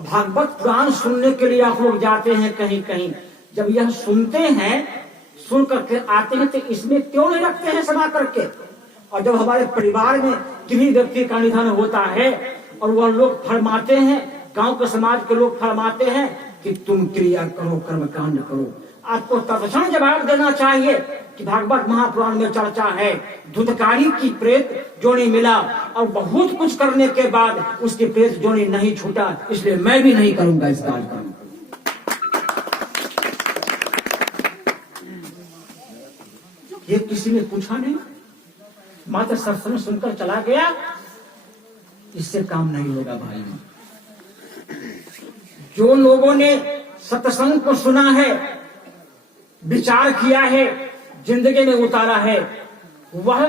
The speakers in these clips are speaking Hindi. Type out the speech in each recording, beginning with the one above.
भागवत पुराण सुनने के लिए आप लोग जाते हैं कहीं कहीं, जब यह सुनते हैं, सुन करके आते हैं, तो इसमें क्यों नहीं रखते हैं समा करके? और जब हमारे परिवार में किसी व्यक्ति का निधन होता है और वह लोग फरमाते हैं, गांव के समाज के लोग फरमाते हैं कि तुम क्रिया करो, कर्म कांड करो, आपको तत्क्षण जवाब देना चाहिए कि भागवत महापुराण में चर्चा है धुतकारी की प्रेत जोड़ी मिला और बहुत कुछ करने के बाद उसकी प्रेत जोड़ी नहीं छूटा, इसलिए मैं भी नहीं करूंगा इस कार्यक्रम। ये किसी ने पूछा नहीं, मात्र सत्संग सुनकर चला गया, इससे काम नहीं होगा भाई। जो लोगों ने सत्संग को सुना है, विचार किया है, जिंदगी में उतारा है, वह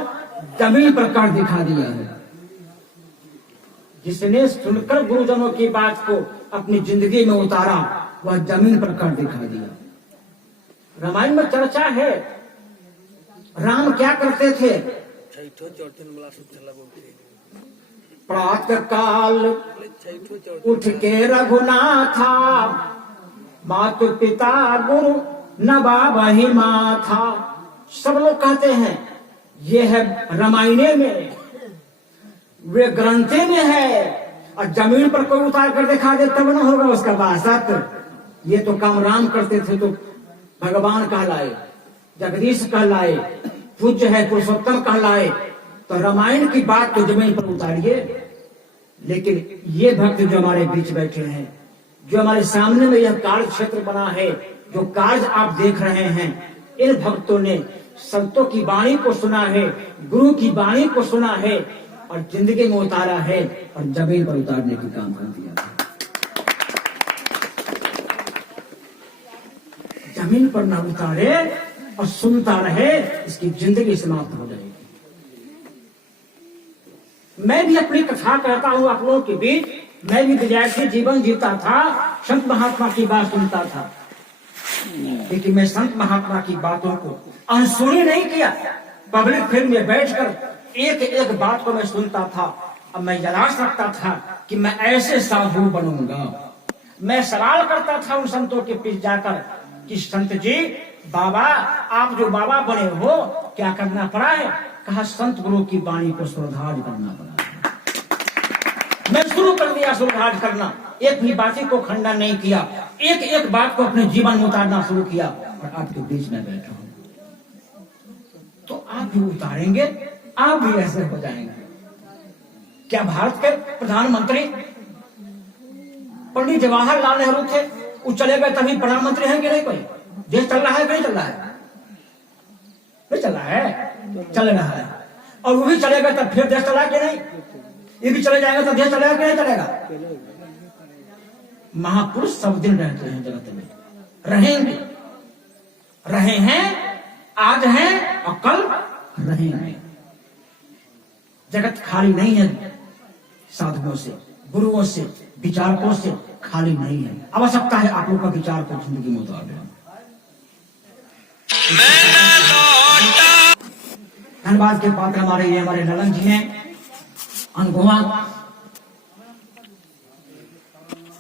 जमीन पर कर दिखा दिया है। जिसने सुनकर गुरुजनों की बात को अपनी जिंदगी में उतारा, वह जमीन पर कर दिखा दिया। रामायण में चर्चा है, राम क्या करते थे? प्रातः काल उठ के रघुनाथा, मातु पिता गुरु नवाब ही माथा। सब लोग कहते हैं ये है रामायणे में, वे ग्रंथे में है, और जमीन पर कोई उतार कर दिखा दे तब न होगा उसका बासत। ये तो काम राम करते थे तो भगवान कहलाए, जगदीश कहलाए, पूज्य है पुरुषोत्तम कहलाए। तो रामायण की बात तो जमीन पर उतारिए। लेकिन ये भक्त जो हमारे बीच बैठे हैं, जो हमारे सामने में यह कार्य क्षेत्र बना है, जो कार्य आप देख रहे हैं, इन भक्तों ने संतों की वाणी को सुना है, गुरु की वाणी को सुना है और जिंदगी में उतारा है और जमीन पर उतारने की काम कर दिया। जमीन पर न उतारे और सुनता रहे, इसकी जिंदगी समाप्त हो जाएगी। मैं भी अपनी कथा कहता हूँ आप लोगों के बीच। मैं भी विद्यार्थी जीवन जीता था, संत महात्मा की बात सुनता था, लेकिन मैं संत महात्मा की बातों को अनसुनी नहीं किया। पब्लिक फील्ड में बैठकर एक एक बात को मैं सुनता था। अब मैं जलाश रखता था कि मैं ऐसे साधु बनूंगा। मैं सवाल करता था उन संतों के पीछे जाकर कि संत जी, बाबा आप जो बाबा बने हो क्या करना पड़ा है? कहा संत गुरु की वाणी को सुधार करना पड़ा। मैं शुरू कर दिया सुधार करना, एक भी बात को खंडन नहीं किया, एक एक बात को अपने जीवन में उतारना शुरू किया और आपके बीच में बैठा हूं। तो आप भी उतारेंगे, आप भी ऐसे हो जाएंगे। क्या भारत के प्रधानमंत्री पंडित जवाहरलाल नेहरू थे? वो चले गए तभी प्रधानमंत्री हैं कि नहीं? कोई देश चल रहा है कि नहीं चल रहा है? नहीं चल रहा है, चल रहा है। और वो भी चले गए तब फिर देश चला कि नहीं? ये भी चले जाएगा तो देश चलेगा कि नहीं चलेगा? महापुरुष सब दिन रहते हैं जगत में, रहेंगे, रहे हैं, आज हैं और कल रहेंगे। जगत खाली नहीं है, साधुओं से, गुरुओं से, विचारकों से खाली नहीं है। आवश्यकता है आप लोग का विचार को जिंदगी में उतार देना। धन्यवाद के पात्र हमारे ललन जी हैं, अनुभवा,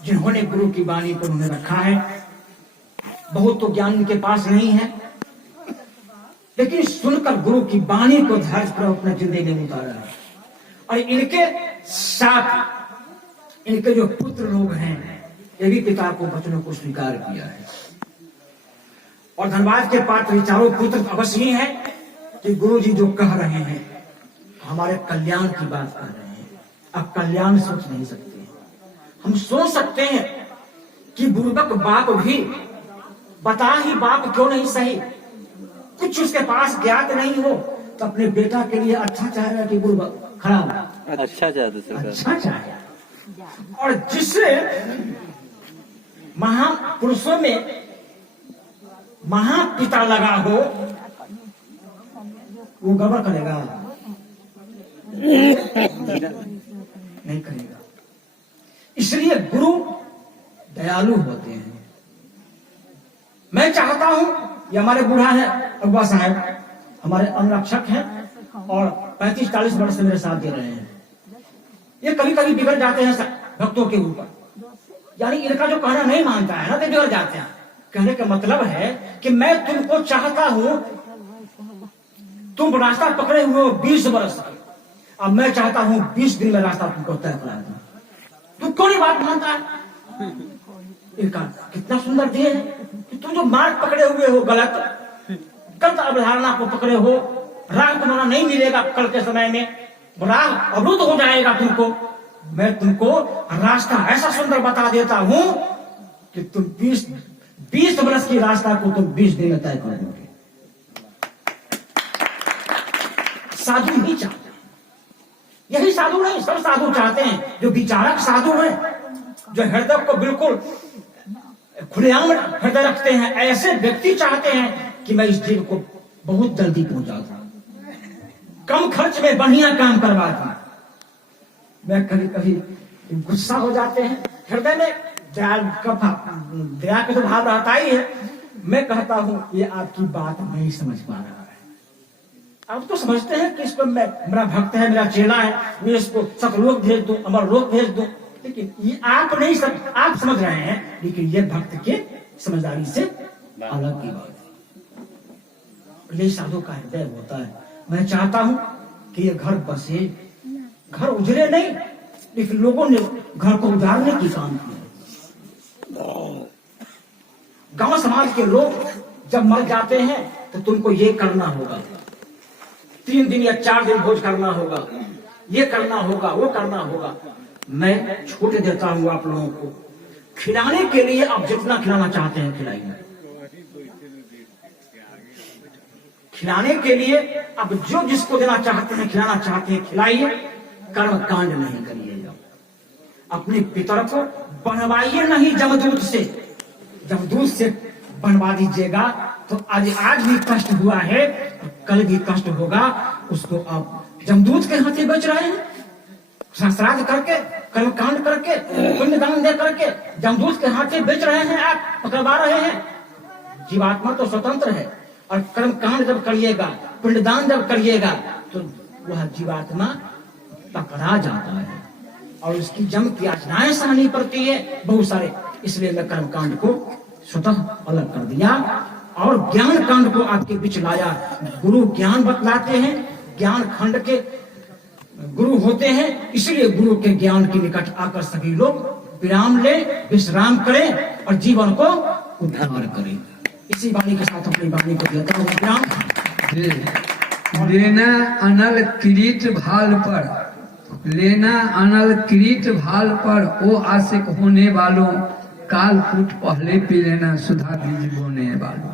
जिन्होंने गुरु की वाणी को उन्होंने रखा है। बहुत तो ज्ञान इनके पास नहीं है, लेकिन सुनकर गुरु की वाणी को धैर्य पर अपने जिंदगी में उतारा है। और इनके साथ इनके जो पुत्र लोग हैं, ये भी पिता को वचनों को स्वीकार किया है। और धन्यवाद के पात्र चारों पुत्र अवश्य ही है कि गुरु जी जो कह रहे हैं हमारे कल्याण की बात कर रहे हैं। अब कल्याण सोच नहीं सकते, हम सोच सकते हैं कि बुर्बक बाप भी, बता ही बाप क्यों नहीं सही, कुछ उसके पास ज्ञात नहीं हो तो अपने बेटा के लिए अच्छा चाह रहा है कि बुर्बक खराब, अच्छा चाहते, अच्छा चाहे। और जिससे महापुरुषों में महापिता लगा हो वो गड़बड़ करेगा नहीं करेगा। इसलिए गुरु दयालु होते हैं। मैं चाहता हूं, ये हमारे बूढ़ा है अब्बा साहब, हमारे अंगरक्षक हैं और 35-40 वर्ष से मेरे साथ दे रहे हैं। ये कभी कभी बिगड़ जाते हैं भक्तों के ऊपर, यानी इनका जो कहना नहीं मानता है ना, तो डर जाते हैं। कहने का मतलब है कि मैं तुमको चाहता हूं, तुम रास्ता पकड़े हुए हो 20 बरस, अब मैं चाहता हूं 20 दिन में रास्ता तुमको तय करा दूं। तू कौन ही बात मानता है? इनका कितना सुंदर दिए है कि तुम जो मार्ग पकड़े हुए हो गलत अवधारणा को पकड़े हो, राह तुम्हारा नहीं मिलेगा कल के समय में, राह अवरुद्ध हो जाएगा तुमको। मैं तुमको रास्ता ऐसा सुंदर बता देता हूं कि तुम 20 बरस की रास्ता को तुम 20 दिन में तय कर दोगे। साधु नहीं चाहते, यही साधु नहीं, सब साधु चाहते हैं। जो विचारक साधु हैं, जो हृदय को बिल्कुल खुलेआम हृदय रखते हैं, ऐसे व्यक्ति चाहते हैं कि मैं इस जीव को बहुत जल्दी पहुंचा दूं, कम खर्च में बढ़िया काम करवा दूं। मैं कभी कभी गुस्सा हो जाते हैं, हृदय में दया का तो भाव रहता ही है। मैं कहता हूं ये आपकी बात नहीं समझ पा रहा है। आप तो समझते हैं कि इसको मेरा भक्त है, मेरा चेला है, मैं इसको सतलोक भेज दूं, अमरलोक भेज दूं, लेकिन ये आप नहीं आप समझ रहे हैं, लेकिन ये भक्त के समझदारी से अलग की बात है। ये साधु का हृदय होता है। मैं चाहता हूं कि ये घर बसे, घर उजड़े नहीं, लेकिन लोगों ने घर को उजाड़ने की काम किया। गांव समाज के लोग जब मर जाते हैं तो तुमको ये करना होगा, 3 दिन या 4 दिन भोज करना होगा, ये करना होगा, वो करना होगा। मैं छूट देता हूं आप लोगों को, खिलाने के लिए आप जितना खिलाना चाहते हैं खिलाइए, खिलाने के लिए अब जो जिसको देना चाहते हैं, खिलाना चाहते हैं खिलाइए, कर्म कांड नहीं करिएगा। अपने पितर को बनवाइए नहीं जमदूत से, जमदूत से बनवा दीजिएगा तो आज भी कष्ट हुआ है, कल भी कष्ट होगा। उसको आप जमदूत के हाथे बेच रहे हैं, श्राद्ध करके, कर्म कांड करके, पुण्यदान दे करके जमदूत के हाथे बेच रहे हैं, आप पकड़वा रहे हैं। जीवात्मा तो स्वतंत्र है, और कर्म कांड जब करिएगा, पिंडदान जब करिएगा, तो वह जीवात्मा पकड़ा जाता है और उसकी जम की यातनाएं सहनी पड़ती है बहुत सारे। इसलिए मैं कर्म कांड को स्वतः अलग कर दिया और ज्ञान कांड को आपके बीच लाया। गुरु ज्ञान बतलाते हैं, ज्ञान खंड के गुरु होते हैं, इसलिए गुरु के ज्ञान के निकट आकर सभी लोग विराम ले, विश्राम करें और जीवन को उद्धार करें। इसी वाणी के साथ अपनी वाणी को देता हूँ विराम। लेना अनल किरीट भाल पर, लेना अनल किरीट भाल पर, ओ आशिक होने वालों, काल कूट पहले पी लेना सुधा बीज बोने वालों।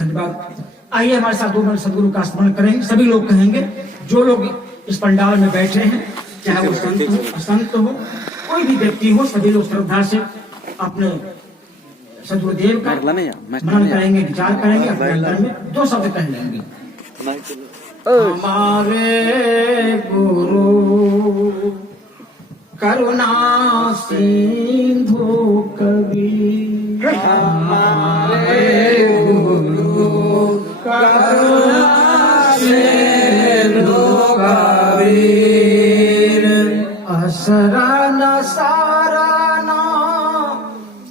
धन्यवाद। आइए हमारे साथ 2 मिनट सदगुरु का स्मरण करेंगे। सभी लोग कहेंगे, जो लोग इस पंडाल में बैठे हैं, चाहे वो संत हो, कोई भी व्यक्ति हो, सभी लोग श्रद्धा से अपने सदगुरुदेव का मनन करेंगे, विचार करेंगे, अपने अंदर में 2 शब्द कह लेंगे। हमारे गुरु करुणा सिंधु कबीर, हमारे गुरु करुणा सिंधु कबीर, असरन सारन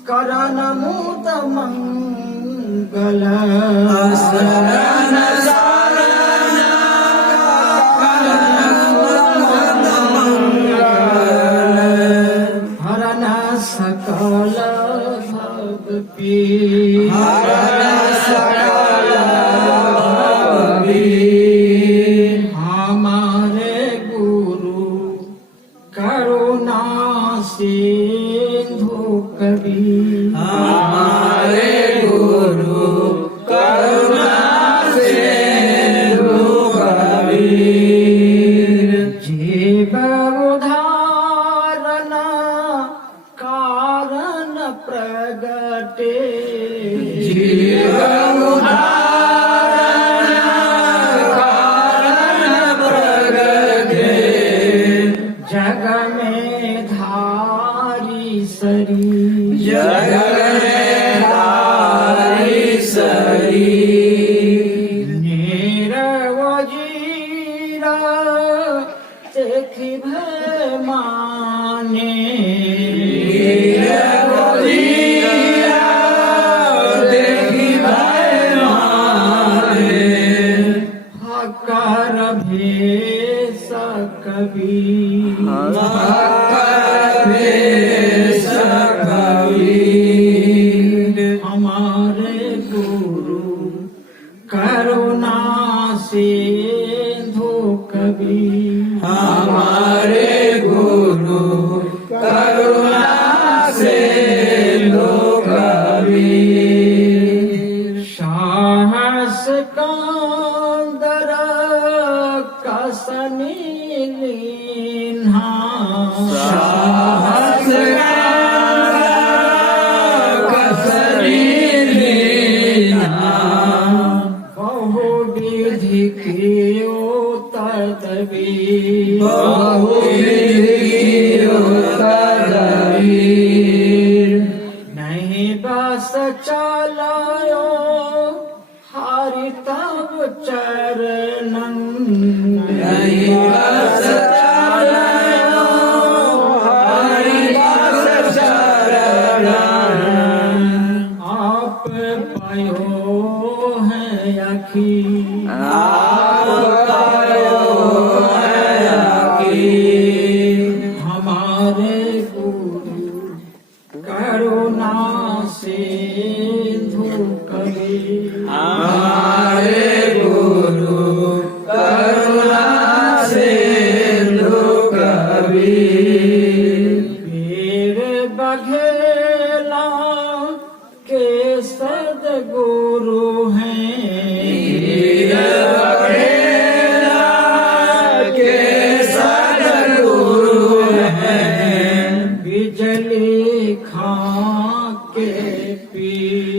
करन मुद मंगल, असरन सारन करन मुद मंगल, हरन सकल भक्ति, हरन सकल भक्ति, हमारे गुरु करुणा सिंधु कबीर, हमारे गुरु करुणा सिंधु कबीर, जीव उदाहरण कारण प्रगटे, जीव उदाहरण कारण प्रगटे, जग में धारी सरी, जग में धारी सरी, नीरव जीरा देखि भय माने, हमारे गुरु करुणा सिंधु कबीर, हमारे गुरु करुणा सिंधु कबीर। साहस कांदर कसनी लीन्हा, साहस कसनी लीन्हा, बहु विधि कियो तदबीर, बहु विधियो तदबीर। नहीं बस चलायो हरि तब चरणन, नहीं बस चलायो हरि दास चरणन। आप पायो है अखी, आप पायो है अखी। हमारे गुरु करुणा सिंधु कबीर, हमारे गुरु करुणा सिंधु कबीर। वीर बघेला के सदगुरु हैं, वीर बघेला के सद्गुरु हैं। बिजली खां के पीर,